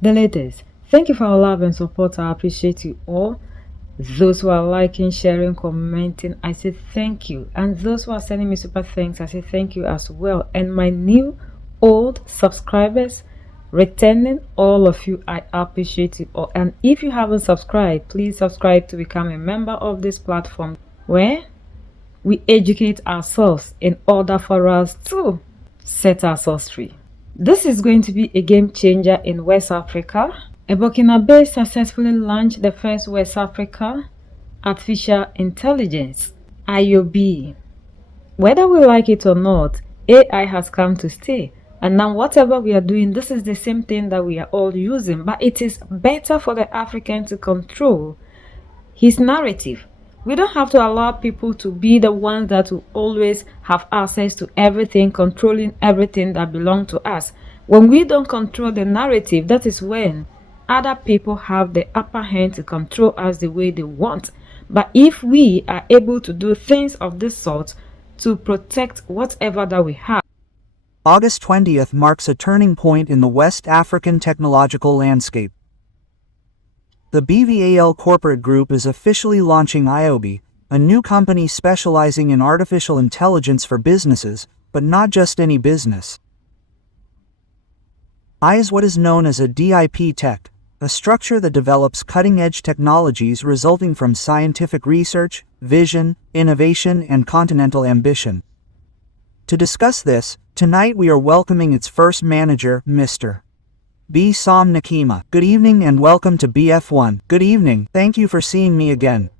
the latest. Thank you for your love and support. I appreciate you all. Those who are liking, sharing, commenting, I say thank you. And those who are sending me super thanks, I say thank you as well. And my new, old subscribers, returning, all of you, I appreciate you all. And if you haven't subscribed, please subscribe to become a member of this platform where we educate ourselves in order for us to set ourselves free. This is going to be a game changer in West Africa. Burkinabe successfully launched the first West Africa artificial intelligence, IOB. Whether we like it or not, AI has come to stay. And now whatever we are doing, this is the same thing that we are all using. But it is better for the African to control his narrative. We don't have to allow people to be the ones that will always have access to everything, controlling everything that belongs to us. When we don't control the narrative, that is when other people have the upper hand to control us the way they want. But if we are able to do things of this sort to protect whatever that we have. August 20th marks a turning point in the West African technological landscape. The BVAL corporate group is officially launching IOB, a new company specializing in artificial intelligence for businesses, but not just any business. I is what is known as a DIP tech, a structure that develops cutting-edge technologies resulting from scientific research, vision, innovation, and continental ambition. To discuss this, tonight we are welcoming its first manager, Mr. B. Sam Nakima. Good evening and welcome to BF1. Good evening, thank you for seeing me again.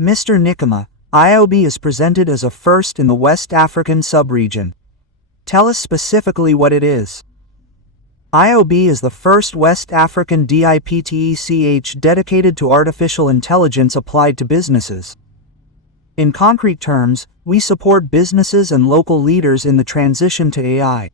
Mr. Nakima, IOB is presented as a first in the West African sub-region. Tell us specifically what it is. IOB is the first West African DIPTECH dedicated to artificial intelligence applied to businesses. In concrete terms, we support businesses and local leaders in the transition to AI.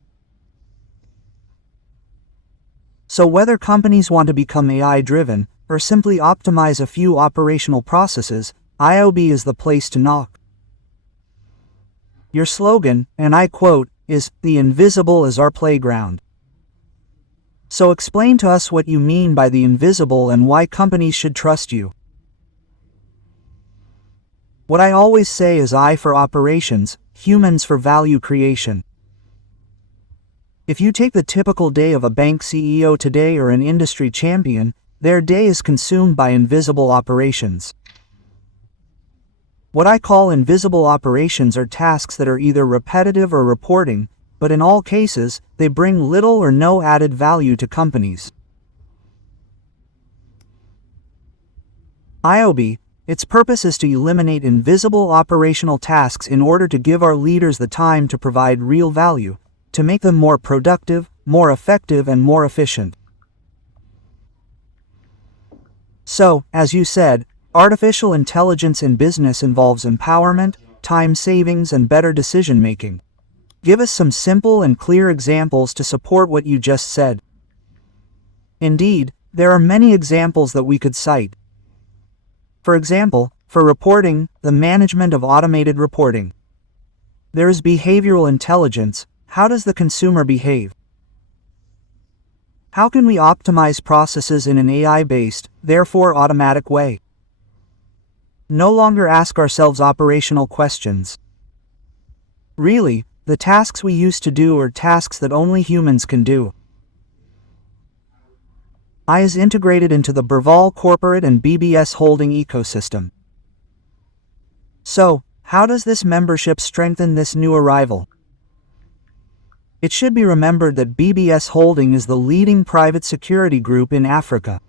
So whether companies want to become AI-driven, or simply optimize a few operational processes, IOB is the place to knock. Your slogan, and I quote, is, "The invisible is our playground." So explain to us what you mean by the invisible and why companies should trust you. What I always say is I for operations, humans for value creation. If you take the typical day of a bank CEO today or an industry champion, their day is consumed by invisible operations. What I call invisible operations are tasks that are either repetitive or reporting, but in all cases, they bring little or no added value to companies. IOB, its purpose is to eliminate invisible operational tasks in order to give our leaders the time to provide real value, to make them more productive, more effective, and more efficient. So, as you said, artificial intelligence in business involves empowerment, time savings, and better decision-making. Give us some simple and clear examples to support what you just said. Indeed, there are many examples that we could cite. For example, for reporting, the management of automated reporting. There is behavioral intelligence. How does the consumer behave? How can we optimize processes in an AI-based, therefore automatic way? No longer ask ourselves operational questions. Really, the tasks we used to do are tasks that only humans can do. I is integrated into the Burval corporate and BBS holding ecosystem. So, how does this membership strengthen this new arrival? It should be remembered that BBS Holding is the leading private security group in Africa.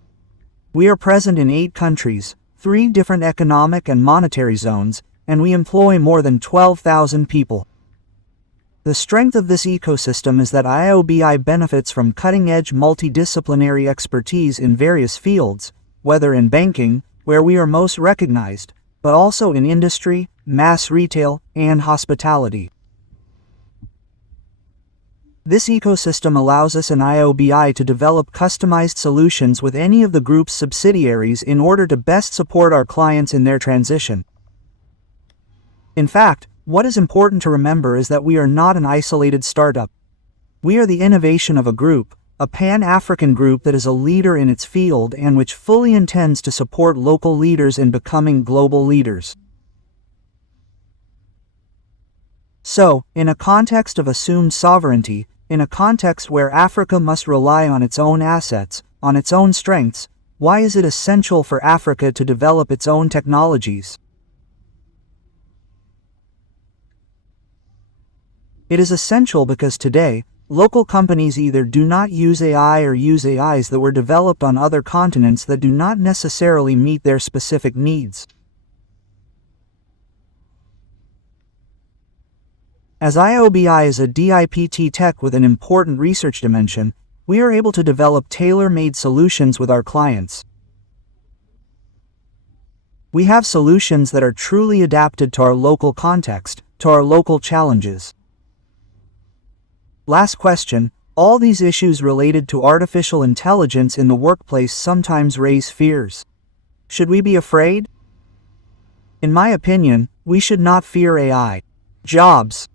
We are present in 8 countries, 3 different economic and monetary zones, and we employ more than 12,000 people. The strength of this ecosystem is that IOBI benefits from cutting-edge multidisciplinary expertise in various fields, whether in banking, where we are most recognized, but also in industry, mass retail, and hospitality. This ecosystem allows us in IOBI to develop customized solutions with any of the group's subsidiaries in order to best support our clients in their transition. In fact, what is important to remember is that we are not an isolated startup. We are the innovation of a group, a Pan-African group that is a leader in its field and which fully intends to support local leaders in becoming global leaders. So, in a context of assumed sovereignty, in a context where Africa must rely on its own assets, on its own strengths, why is it essential for Africa to develop its own technologies? It is essential because today, local companies either do not use AI or use AIs that were developed on other continents that do not necessarily meet their specific needs. As IOBI is a DIPT tech with an important research dimension, we are able to develop tailor-made solutions with our clients. We have solutions that are truly adapted to our local context, to our local challenges. Last question, all these issues related to artificial intelligence in the workplace sometimes raise fears. Should we be afraid? In my opinion, we should not fear AI. Jobs,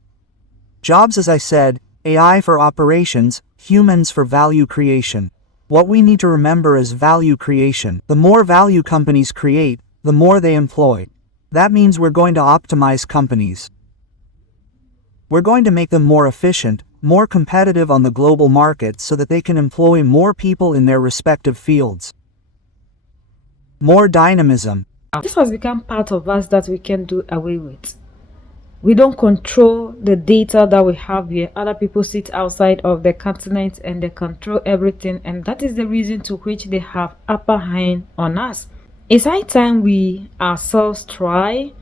as I said, AI for operations, humans for value creation. What we need to remember is value creation. The more value companies create, the more they employ. That means we're going to optimize companies. We're going to make them more efficient, more competitive on the global market so that they can employ more people in their respective fields. More dynamism. This has become part of us that we can do away with. We don't control the data that we have here. Other people sit outside of the continent and they control everything, and that is the reason to which they have upper hand on us. It's high time we ourselves try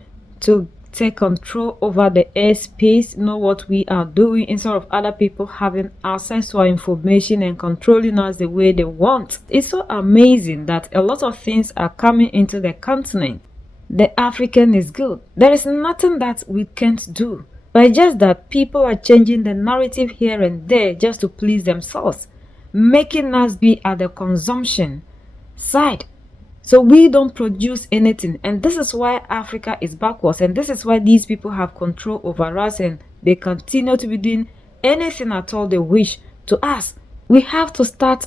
to take control over the airspace, know what we are doing, instead of other people having access to our information and controlling us the way they want. It's so amazing that a lot of things are coming into the continent. The African is good. There is nothing that we can't do, but just that people are changing the narrative here and there just to please themselves, making us be at the consumption side. So we don't produce anything, and this is why Africa is backwards, and this is why these people have control over us, and they continue to be doing anything at all they wish to us. We have to start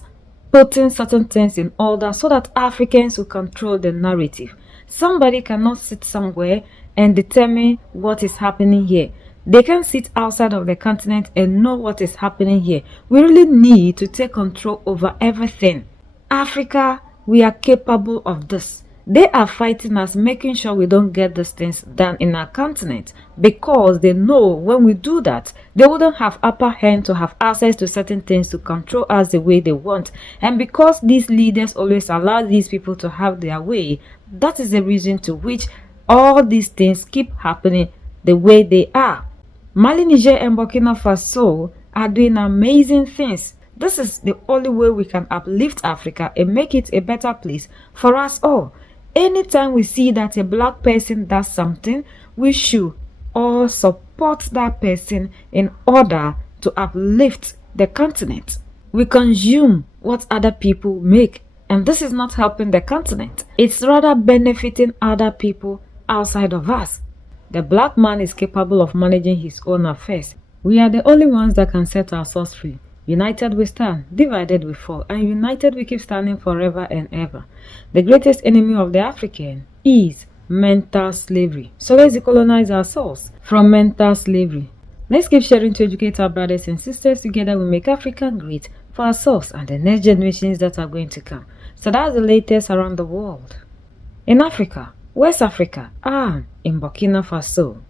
putting certain things in order so that Africans will control the narrative. Somebody cannot sit somewhere and determine what is happening here. They can sit outside of the continent and know what is happening here. We really need to take control over everything. Africa, we are capable of this. They are fighting us, making sure we don't get these things done in our continent, because they know when we do that, they wouldn't have upper hand to have access to certain things to control us the way they want. And because these leaders always allow these people to have their way, that is the reason to which all these things keep happening the way they are. Mali, Niger, and Burkina Faso are doing amazing things. This is the only way we can uplift Africa and make it a better place for us all. Anytime we see that a black person does something, we should all support that person in order to uplift the continent. We consume what other people make, and this is not helping the continent. It's rather benefiting other people outside of us. The black man is capable of managing his own affairs. We are the only ones that can set ourselves free. United we stand, divided we fall, and united we keep standing forever and ever. The greatest enemy of the African is mental slavery. So let's decolonize ourselves from mental slavery. Let's keep sharing to educate our brothers and sisters. Together we make Africa great for ourselves and the next generations that are going to come. So that's the latest around the world. In Africa, West Africa, and in Burkina Faso.